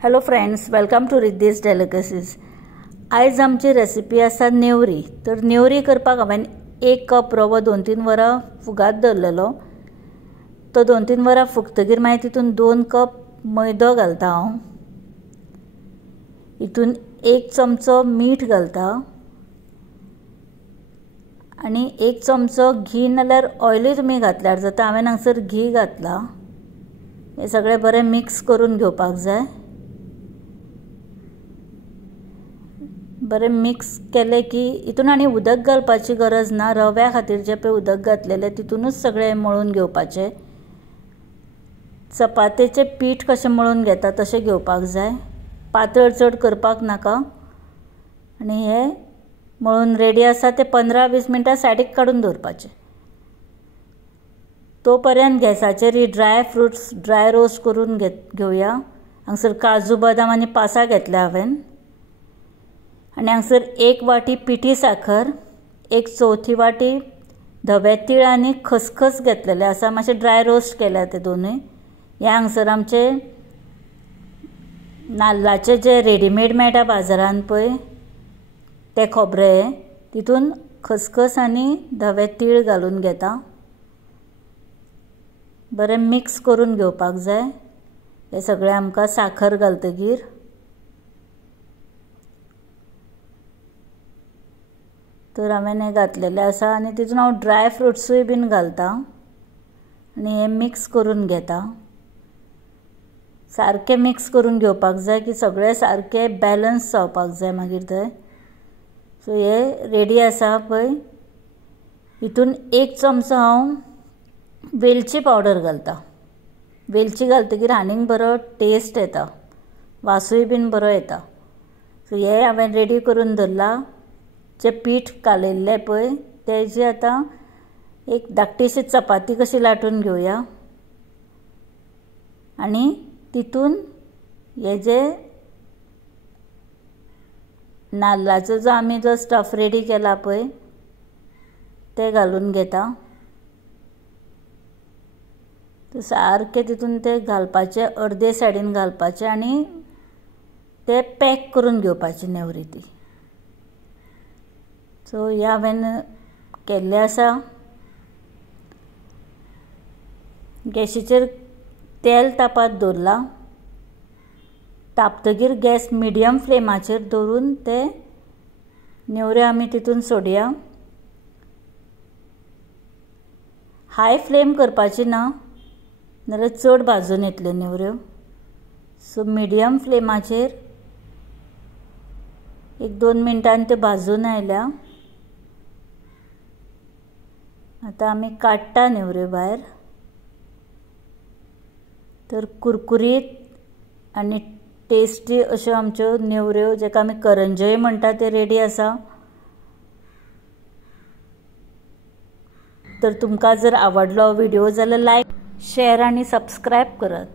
Hello friends, welcome to Riddhi's delicacies. आयज आमची recipe आसा नेवरी। तर नेवरी करपाक हांवें 1 कप रवो 2-3 वरां फुगात दवरलेलो। तो 2-3 वरां फुगतकीर मागीर तितून 2 कप मैदो घालता हांव। हितून 1 चमचो मीठ घालता आनी 1 चमचो घी नाल्यार ऑयलूय तुमी घातल्यार जाता। हांवें हांगसर घी घातला। हे सगळें बरें मिक्स करून घेवपाक जाय। बरें मिक्स केले की हितून आनी उदक घालपाची गरज ना। रव्या खातीर जे पळय उदक घातलेले तितूनच सगळें मळून घेवपाचें। चपातेचें पीठ कशें मळून घेता तशें घेवपाक जाय। पातळ चड करपाक नाका। आनी हे मळून रेडी आसा ते 15-20 मिनटां सायडीक काडून दवरपाचे। तो पर्यंत गॅसाचेर ही ड्राय फ्रुट्स ड्राय रोस्ट करून घेवया। हांगसर काजू बदाम आनी पासां घेतल्या हांवें। आनी हांगसर 1 वाटी पिठी साखर, 1/4 वाटी धवे तीळ आनी खसखस घेतलेले आसा। मातशे ड्राय रोस्ट केल्या ते दोनूय। हे हांगसर आमचे नाल्लाचे जे रेडीमेड मेळटा बाजारांत पळय ते खोबरें, तितून खसखस आनी धवे तीळ घालून घेता। बरें मिक्स करून घेवपाक जाय हे सगळें आमकां साखर घालतकीर। तर हांवें हे घातलेलें आसा आनी तितून हांव ड्राय फ्रुट्सूय बीन घालता आनी हे मिक्स करून घेता। सारकें मिक्स करून घेवपाक जाय की सगळें सारकें बॅलन्स जावपाक जाय मागीर थंय। सो हे रेडी आसा पळय। हितून 1 चमचो हांव वेलची पावडर घालता। वेलची घालतकीर आनीक बरो टेस्ट येता, वासूय बीन बरो येता। सो हे हांवें रेडी करून दवरला। जे पीठ कालयल्लें पळय तेजी आतां एक धाकटीशी चपाती कशी लाटून घेवया आनी तितून हे जे नाल्लाचो जो आमी जो स्टफ रेडी केला पळय ते घालून घेता। तर सारकें तितून ते घालपाचे, अर्दे सायडीन घालपाचे आनी ते पॅक करून घेवपाची नेवरी ती। सो हे हांवें केल्लें आसा। गॅशीचेर तेल तापत दवरला। तापतकीर गॅस मिडियम फ्लेमाचेर दवरून ते नेवऱ्यो आमी तितून सोडया। हाय फ्लेम करपाची ना नाल्यार चड भाजून येतल्यो नेवऱ्यो। सो मिडियम फ्लेमाचेर 1-2 मिनटांनी त्यो भाजून आयल्या। आतां आमी काडटा नेवऱ्यो भायर। तर कुरकुरीत आनी टेस्टी अश्यो आमच्यो नेवऱ्यो, जेका आमी करंजय म्हणटा, ते रेडी आसा। तर तुमकां जर आवडलो व्हिडिओ जाल्यार लायक, शेअर आनी सबस्क्रायब करात।